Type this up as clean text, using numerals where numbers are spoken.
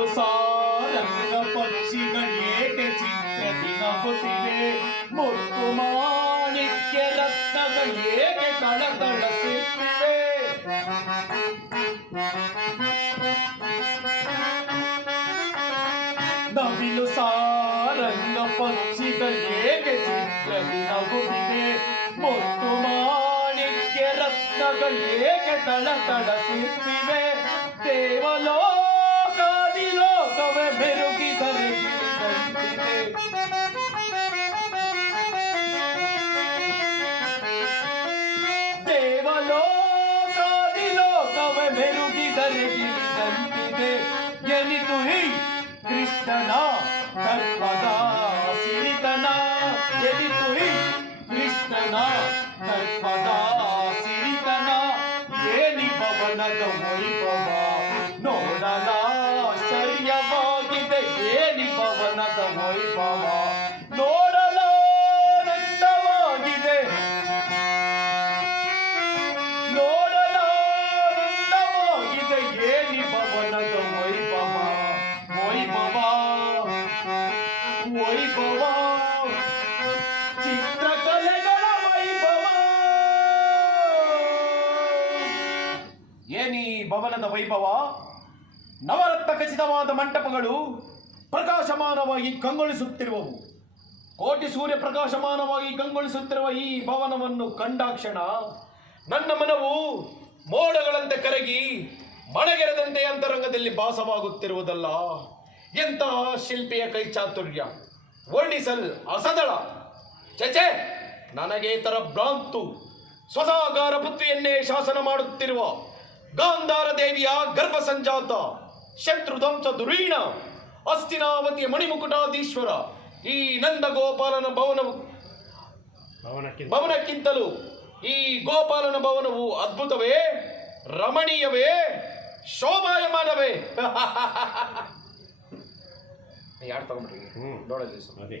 ನವಿಲು ಸಾರಂಗ ಪಕ್ಷಿಗಳೇಕೆ ಚಿತ್ರದಿ ನಗುತ್ತಿವೆ, ಮುತ್ತು ಮಾಣಿಕ್ಯ ರತ್ನಗಳೇಕೆ ಕಳಕಳಿಸುತ್ತಿವೆ. ನವಿಲು ಸಾರಂಗ ಪಕ್ಷಿಗಳೇಕೆ ಚಿತ್ರದಿ ನಗುತ್ತಿವೆ, ಮುತ್ತು ಮಾಣಿಕ್ಯ ರತ್ನಗಳೇಕೆ ಕಳಕಳಿಸುತ್ತಿವೆ. ದೇವಲೋಕಾದಿ ಲೋಕವೇ ಮೆರುಗಿದರೆ ಗಿಳಿದಂತಿದೆ. ದೇವಲೋಕಾದಿ ಲೋಕವೇ ಮೆರುಗಿದರೆ ಗಿಳಿದಂತಿದೆ. ಎನಿತು ಈ ಕೃಷ್ಣನ ದರ್ಪದ ಸಿರಿತನ, ಎನಿತು ಈ ಕೃಷ್ಣನ ದರ್ಪದ ಸಿರಿತನ. ಏನಿ ಭವನದ ವೈಭವ ನೋಡಲಾಶ್ಚರ್ಯವಾಗಿದೆ, ಏನಿ ಭವನದ ವೈಭವ ನೋಡಲಾನಂದವಾಗಿದೆ, ನೋಡಲಾನಂದವಾಗಿದೆ. ಏನಿ ಭವನದ ವೈಭವ ವೈಭವ ವೈಭವ, ಚಿತ್ರಕಲೆಗಳ ವೈಭವ. ಏನಿ ಭವನದ ವೈಭವ, ನವರತ್ನ ಖಚಿತವಾದ ಮಂಟಪಗಳು ಪ್ರಕಾಶಮಾನವಾಗಿ ಕಂಗೊಳಿಸುತ್ತಿರುವವು. ಕೋಟಿ ಸೂರ್ಯ ಪ್ರಕಾಶಮಾನವಾಗಿ ಕಂಗೊಳಿಸುತ್ತಿರುವ ಈ ಭವನವನ್ನು ಕಂಡಾಕ್ಷಣ ನನ್ನ ಮನವು ಮೋಡಗಳಂತೆ ಕರಗಿ ಮಣಗೆರೆದಂತೆ ಅಂತರಂಗದಲ್ಲಿ ಭಾಸವಾಗುತ್ತಿರುವುದಲ್ಲ. ಎಂತಹ ಶಿಲ್ಪಿಯ ಕೈ ಚಾತುರ್ಯ, ವರ್ಣಿಸಲ್ ಅಸದಳ. ಚಚೆ, ನನಗೆ ತರ ಭ್ರಾಂತು. ಸ್ವಸಾಗಾರ ಪುತ್ರಿಯನ್ನೇ ಶಾಸನ ಮಾಡುತ್ತಿರುವ ಗಾಂಧಾರ ದೇವಿಯ ಗರ್ಭ ಸಂಜಾತ ಶತ್ರುಧ್ವಂಸ ದುರೀಣ ಅಸ್ತಿನಾವತಿಯ ಮಣಿಮುಕುಟಾಧೀಶ್ವರ ಈ ನಂದಗೋಪಾಲನ ಭವನಕ್ಕಿಂತಲೂ ಈ ಗೋಪಾಲನ ಭವನವು ಅದ್ಭುತವೇ, ರಮಣೀಯವೇ, ಶೋಭಾಯಮಾನವೇ. ಯಾರು ತಗೊಂಡ್ರಿ ನೋಡಲಿ.